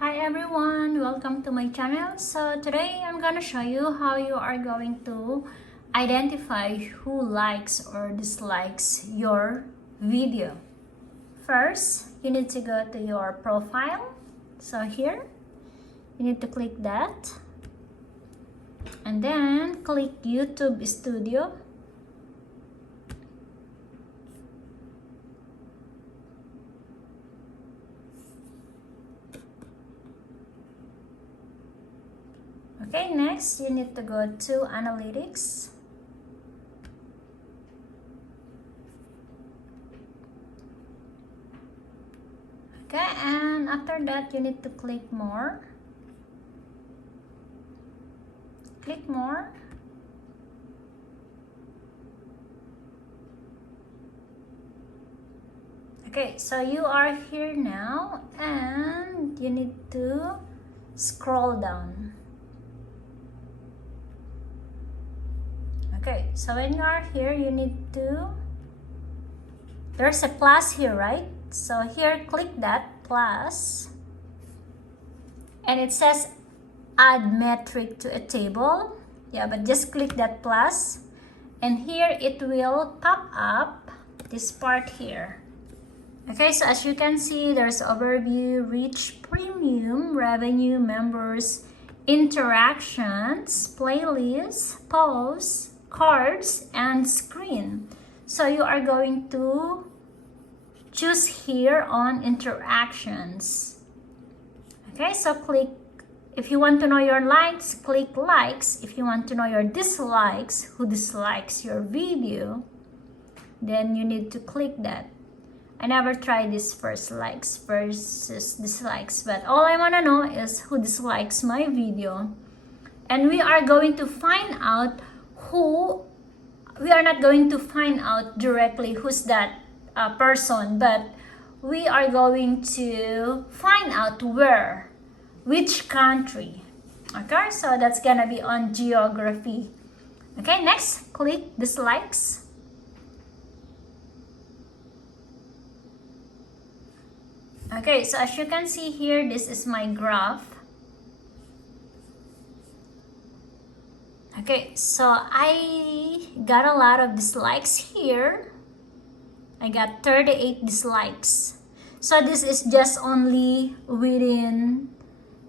Hi everyone, welcome to my channel. So today I'm gonna show you how you are going to identify who likes or dislikes your video. First, you need to go to your profile. So here, you need to click that. And then click YouTube Studio. Okay, next you need to go to Analytics. Okay, and after that you need to click More. Click More. Okay, so you are here now and you need to scroll down. Okay, so when you are here, you need to, there's a plus here, right? So here, click that plus, and it says add metric to a table. Yeah, but just click that plus, and here it will pop up this part here. Okay, so as you can see, there's overview, reach, premium, revenue, members, interactions, playlists, posts, cards, and screen. So you are going to choose here on interactions. Okay, so click, if you want to know your likes, click likes. If you want to know your dislikes, who dislikes your video, then you need to click that. I never tried this first, likes versus dislikes, but all I want to know is who dislikes my video. And we are going to find out who, we are not going to find out directly who's that person, but we are going to find out where, which country. Okay, so that's gonna be on geography. Okay, next, click dislikes. Okay, so as you can see here, this is my graph. Okay, so I got a lot of dislikes here. I got 38 dislikes. So this is just only within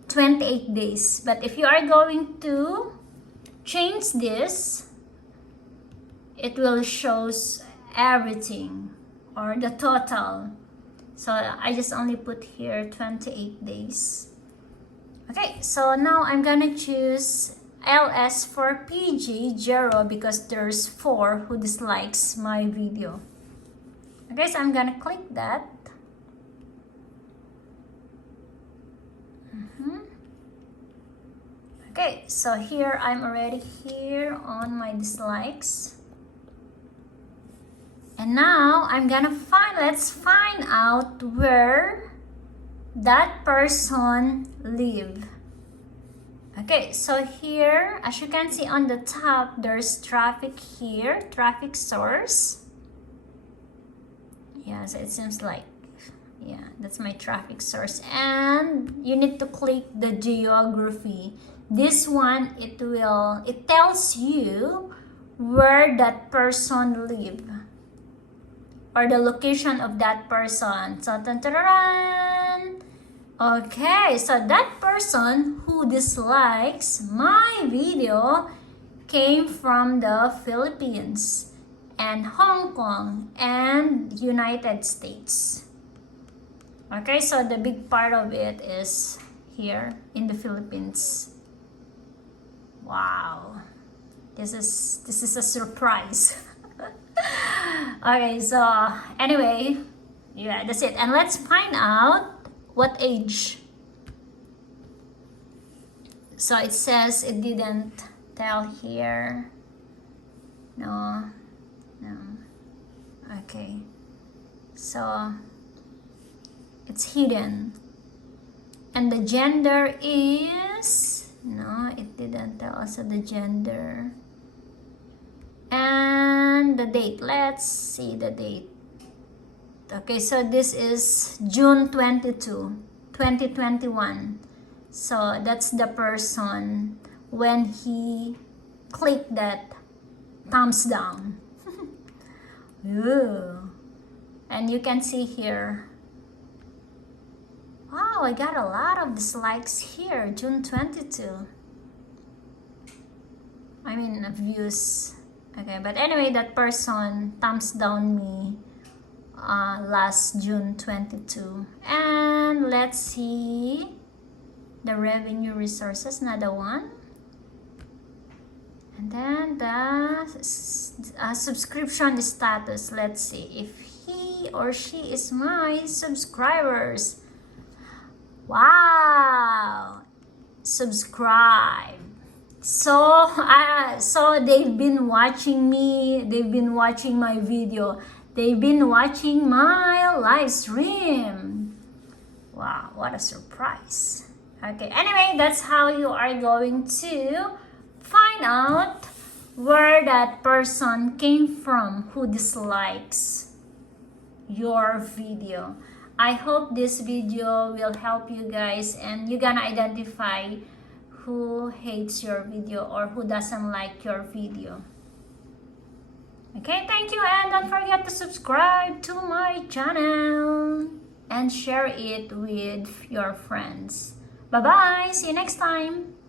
28 days. But if you are going to change this, it will shows everything or the total. So I just only put here 28 days. Okay, so now I'm gonna choose LS for PG 0 because there's 4 who dislikes my video. Okay, so I'm gonna click that. Okay, so here I'm already here on my dislikes. And now I'm gonna let's find out where that person live. Okay, so here, as you can see on the top, there's traffic here, traffic source. Yeah, so it seems like, yeah, that's my traffic source. And you need to click the geography. This one, it tells you where that person live, or the location of that person. So, okay, so that person who dislikes my video came from the Philippines and Hong Kong and United States. Okay, so the big part of it is here in the Philippines. Wow, this is a surprise. Okay, so anyway, yeah, that's it. And let's find out what age. So it says it didn't tell here. No. Okay, so it's hidden. And the gender is, no, it didn't tell us the gender. And the date, let's see the date. Okay, so this is June 22, 2021. So that's the person when he clicked that thumbs down. Ooh. And you can see here, wow, I got a lot of dislikes here, June 22. I mean, views. Okay, but anyway, that person thumbs down me last June 22. And let's see the revenue resources, another one. And then the subscription status. Let's see if he or she is my subscribers. Wow, subscribe. So they've been watching me, they've been watching my video, they've been watching my live stream. Wow, what a surprise. Okay, anyway, that's how you are going to find out where that person came from who dislikes your video. I hope this video will help you guys and you're gonna identify who hates your video or who doesn't like your video. Okay, thank you, and don't forget to subscribe to my channel and share it with your friends. Bye bye, see you next time.